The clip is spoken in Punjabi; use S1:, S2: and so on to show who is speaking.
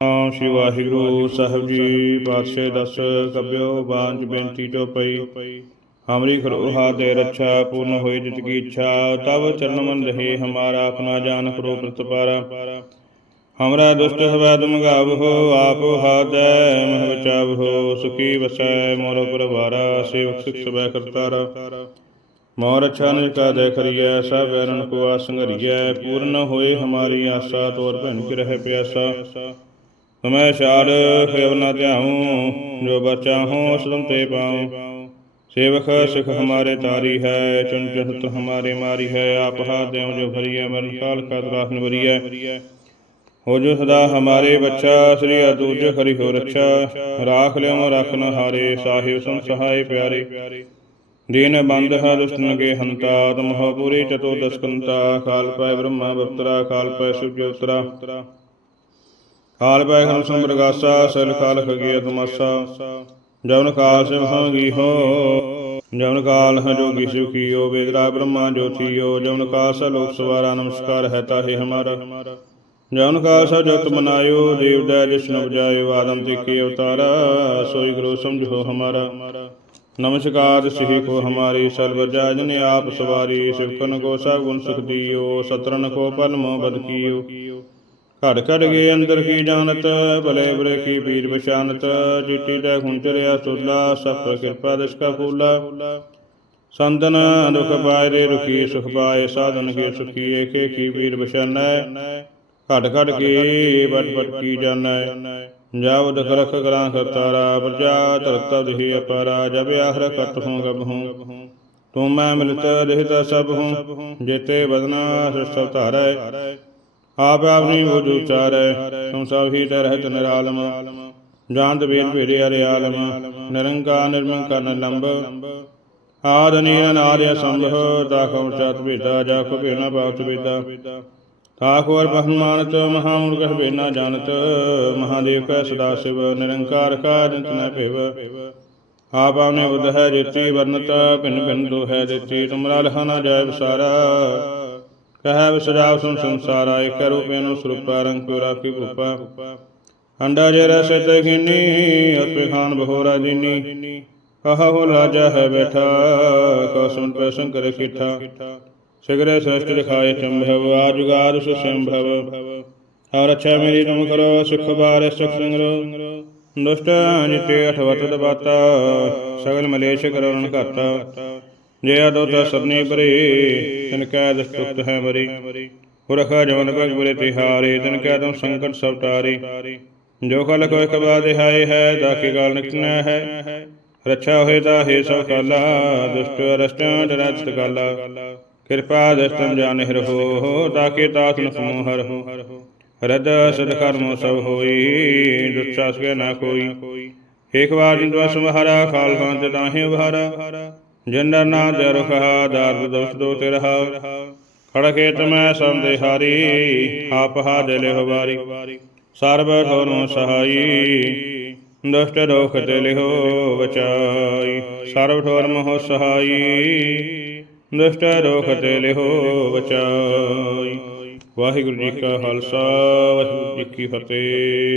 S1: ਨਾਮ ਸ਼੍ਰੀ ਵਾਹਿਗੁਰੂ ਸਾਹਿਬ ਜੀ, ਪਾਤਸ਼ਾਹ ਦਸ ਕਬਿਓ ਬਾਂਝ ਬੇਨਤੀ ਚੋ ਪਈ। ਹਮਰੀ ਖਰੋਹਾ ਦੇ ਰੱਛਾ ਪੂਰਨ ਹੋਈ ਜਿਤ ਕੀ ਇੱਛਾ ਤਬ ਚਰਨ ਮਨ ਰਹੇ ਹਮਾਰਾ ਆਪਣਾ ਜਾਨ ਕਰੋ ਪ੍ਰਤਪਾਰਾ। ਹਮਰਾ ਦੁਸ਼ਟ ਹਵੈ ਤੁਮ ਗਾਵਹੋ ਆਪ ਹਾਦੈ ਮਹ ਬਚਾਵਹੋ, ਸੁਖੀ ਵਸੈ ਮੋਰ ਪਰਵਾਰਾ, ਸੇਵਕ ਸਿਖ ਸਬੈ ਕਰਤਾਰਾ। ਮੋਰ ਅੱਛਾ ਨਿਜ ਕਾ ਦੇ ਖਰੀਐ ਸਭ ਵੈਰਨ ਕੋ ਆਸੰਗਰੀਐ ਪੂਰਨ ਹੋਏ ਹਮਾਰੀ ਆਸਾ, ਤੋਰ ਭੈਣ ਕੀ ਰਹਿ ਪਿਆਸਾ। ਤੁਮੈ ਛਾੜ ਖਿਵ ਨਾ ਧਿਆਉ, ਜੋ ਬਚਾਹੋ ਸਦਮ ਤੇ ਪਾਉ। ਸੇਵਕ, ਸਿਖ ਹਮਾਰੇ ਤਾਰੀ ਹੈ ਚੁਨ ਚਹਤ ਹਮਾਰੇ ਮਾਰੀ ਹੈ, ਆਪ ਹਾਥ ਦੇਉ ਜੋ ਭਰੀਐ, ਮਰਨ ਕਾਲ ਕਾ ਤਰਾਸਨ ਵਰੀਐ ਹੋ ਜੋ ਸਦਾ ਹਮਾਰੇ ਬੱਚਾ, ਸ੍ਰੀ ਅਦੂਜ ਖਰੀ ਹੋ ਰੱਛਾ। ਰਾਖ ਲਿਓ ਰਖਨ ਹਾਰੇ, ਸਾਹਿਬ ਸੰ ਸਹਾਈ ਪਿਆਰੇ। ਦੀਨ ਬੰਦ ਹੈ ਦੁਸ਼ਟਨ ਕੇ ਹੰਤਾ ਤੁਮ ਪੂਰੀ ਚਤੋ ਦਸਕੰਤਾ ਕਾਲ ਪੈ ਬ੍ਰਹਮਾ ਬਪਤਰਾ ਕਾਲ ਪੈ ਸੁਜ ਹਾਲ ਕਾਲ ਪੈ ਖਮ ਸੰ ਸਲ ਕਾਲ ਖਗੇ ਤਮਸਾ ਜਵਨ ਕਾਲ ਸਿਵ ਸੰਗੀ ਹੋ। ਜਵਨ ਕਾਲ ਹੈ ਜੋਗੀ ਸੁਖੀਓ ਵੇਦਰਾ ਬ੍ਰਹਮਾ ਜੋਤੀਓ ਜਵਨ ਕਾਲ ਸ ਲੋਕ ਸਵਾਰਾ, ਨਮਸਕਾਰ ਹੈ ਤਾਹੇ ਹਮਾਰਾ। ਜਵਨ ਕਾਲ ਸ ਜਗਤ ਬਨਾਇਓ ਦੇਵ ਦੈ ਜਿਸਨ ਬਜਾਇਓ ਆਦਮ ਤੇ ਕੀ ਅਵਤਾਰਾ ਸੋਈ ਗੁਰੂ ਸਮਝੋ ਹਮਾਰਾ। ਨਮਸਕਾਰ ਸਿਹੀ ਕੋ ਹਮਾਰੀ, ਸਰਬ ਜਨ ਆਪ ਸਵਾਰੀ ਸਿਵਕਨ ਕੋ ਸਭ ਗੁਣ ਸੁਖ ਦੀਓ ਸਤਰਨ ਕੋ ਪਰਮੋ ਬਦ ਕੀਓ। ਘੜ ਘੜ ਗਏ ਅੰਦਰ ਕੀ ਜਾਣਤ, ਭਲੇ ਬੁਰੇ ਕੀ ਪੀਰ ਪਛਾਨਤ, ਚਿੱਟੀ ਦਾ ਖੁੰਚਰਿਆ ਸੁਲਾ ਸਫ ਕਿਰਪਾ ਦਿਸ ਕਾ ਫੂਲਾ। ਸੰਤਨ ਦੁਖ ਪਾਏ ਰੇ ਰੁਖੀ ਸੁਖ ਪਾਏ, ਸਾਧਨ ਕੇ ਸੁਖੀ, ਏਕੇ ਕੀ ਪੀਰ ਪਛਾਨੈ। ਘੜ ਘੜ ਕੀ ਬਟ ਬਟ ਕੀ ਜਾਣੈ। ਜਬ ਦਖ ਰਖ ਕਰਾਂ ਕਰਤਾਰਾ, ਪ੍ਰਜਾ ਤਰਤ ਦਿhi ਅਪਾਰਾ, ਜਬ ਆਖਰ ਕਤ ਹੂੰ ਗਬ ਹੂੰ। ਤੂੰ ਮੈਂ ਮਿਲਤ ਰਹਿਤ ਸਭ ਹੂੰ, ਜੇਤੇ ਬਦਨਾ ਸਭ ਧਾਰੈ। ਆਪ ਆਪਣੀ ਬੁਝ ਉਚਾਰੈ, ਤੁਮ ਸਭ ਹੀ ਤੇ ਰਹਿਤ ਨਿਰਾਲਮ। ਜਾਣਤ ਵੇਦ ਭੇਦੇ ਹਰਿ ਆਲਮ, ਨਿਰੰਕਾਰ ਨਿਰਮੰਕਾਰ ਨਿਲੰਬ ਆਦ ਨੀਰ ਨਾਰਿ ਸੰਭਵ ਤਾਕਉ ਚਤ ਭੇਦਾ ਜਾ ਕੋ ਭੇਨਾ ਬਾਤ ਭੇਦਾ। ਤਾਕੋਰ ਬਹਮਾਨਤ ਮਹਾਮੂਰਖ ਭੇਨਾ ਜਾਣਤ। ਮਹਾਦੇਵ ਕੈ ਸਦਾ ਸਿਵ, ਨਿਰੰਕਾਰ ਕਾ ਜੰਤ ਨ ਭਿਵ। ਆਪ ਆਨੇ ਬੁੱਧ ਹੈ ਜਿਤੀ, ਵਰਨਤ ਭਿੰਨ ਭਿੰਨ ਦੋ ਹੈ ਦਿੱਤੀ ਤੁਮਰਾ ਲਖਾ ਨਾ ਜਾਇ ਵਿਸਾਰਾ। ਕਹੈ ਵਿਸਰਾਵ ਸੁਨ ਸੰਸਾਰਾ, ਇਕ ਰੂਪੇ ਨੂੰ ਸਰੂਪਾ, ਰੰਗ ਕੋ ਰਾਖੀ ਭੂਪਾ। ਅੰਡਾ ਜੇ ਰਸ ਤੇ ਗਿਨੀ ਅਪੇ ਖਾਨ ਬਹੋਰਾ ਦੀਨੀ ਕਹਾ ਹੋ ਲਾਜਾ ਹੈ ਬੈਠਾ ਕਸਮ ਪੈ ਸੰਕਰ ਖਿਠਾ ਸਿਗਰੇ ਸ੍ਰਸ਼ਟ ਦਿਖਾਏ ਚੰਭਵ, ਆਜੁਗਾਰ ਸੁਸੰਭਵ ਹਰ ਅੱਛਾ ਮੇਰੀ ਤੁਮ ਕਰੋ, ਸੁਖ ਬਾਰ ਸੁਖ ਸੰਗਰੋ। ਦੁਸ਼ਟ ਜਿਤੇ ਅਠਵਤ ਦਬਾਤਾ, ਸਗਲ ਮਲੇਸ਼ ਕਰਉਣ ਘਾਤਾ। ਜੇ ਆਦੋ ਤਾ ਸਭਨੀ ਪਰੇ, ਤਿਨ ਕੈ ਦਸਤੁਤ ਹੈ ਮਰੀ। ਹੁਰਖ ਜਵਨ ਭਗ ਬੁਰੇ ਤਿਹਾਰੇ, ਤਿਨ ਕੈ ਤੁਮ ਸੰਕਟ ਸਭ ਟਾਰੇ ਜੋ ਖਲ ਕੋ ਇਕ ਬਾਦ ਹਾਏ ਹੈ ਤਾਕੇ ਗਾਲ ਨਿਕਟਣਾ ਹੈ। ਰੱਛਾ ਹੋਏ ਤਾ ਹੈ ਸਭ ਕਾਲਾ, ਦੁਸ਼ਟ ਅਰਸ਼ਟ ਡਰਤ ਕਾਲਾ। ਕਿਰਪਾ ਦਸਤਮ ਜਾਣਿ ਰਹੋ ਤਾਕੇ ਤਾਸ ਨ ਸਮੂਹ ਹੋ। ਰਦ ਸਦ ਕਰਮ ਸਭ ਹੋਈ ਦੁਸਾ ਸਕੇ ਨਾ ਕੋਈ। ਏਕ ਵਾਰ ਜਿਨ ਤਵ ਸਮਹਾਰਾ ਖਾਲ ਖਾਂਤ ਤਾਹੇ ਉਭਾਰਾ। ਜੰਡਰ ਨਾ ਦੇ ਦਾਰਦ ਦੋਸ ਦੋ ਤੇ ਰਹਾ ਖੜਕੇ ਤਮੈ ਸੰਦੇ ਆਪ ਹਾ ਦੇ ਲਿਹੁ ਸਰਬ ਠੋਰੁ ਸਹਾਈ, ਦੁਸ਼ਟ ਦੋਖ ਤੇ ਲਿਹੋ ਬਚਾਈ। ਸਰਬ ਠੋਰ ਮੋਹ ਸਹਾਈ, ਦੁਸ਼ਟ ਦੋਖ ਤੇ ਲਿਹੋ ਬਚਾਈ। ਵਾਹਿਗੁਰੂ ਜੀ ਕਾ ਖਾਲਸਾ, ਵਾਹਿਗੁਰੂ ਜੀ ਕੀ ਫਤਿਹ।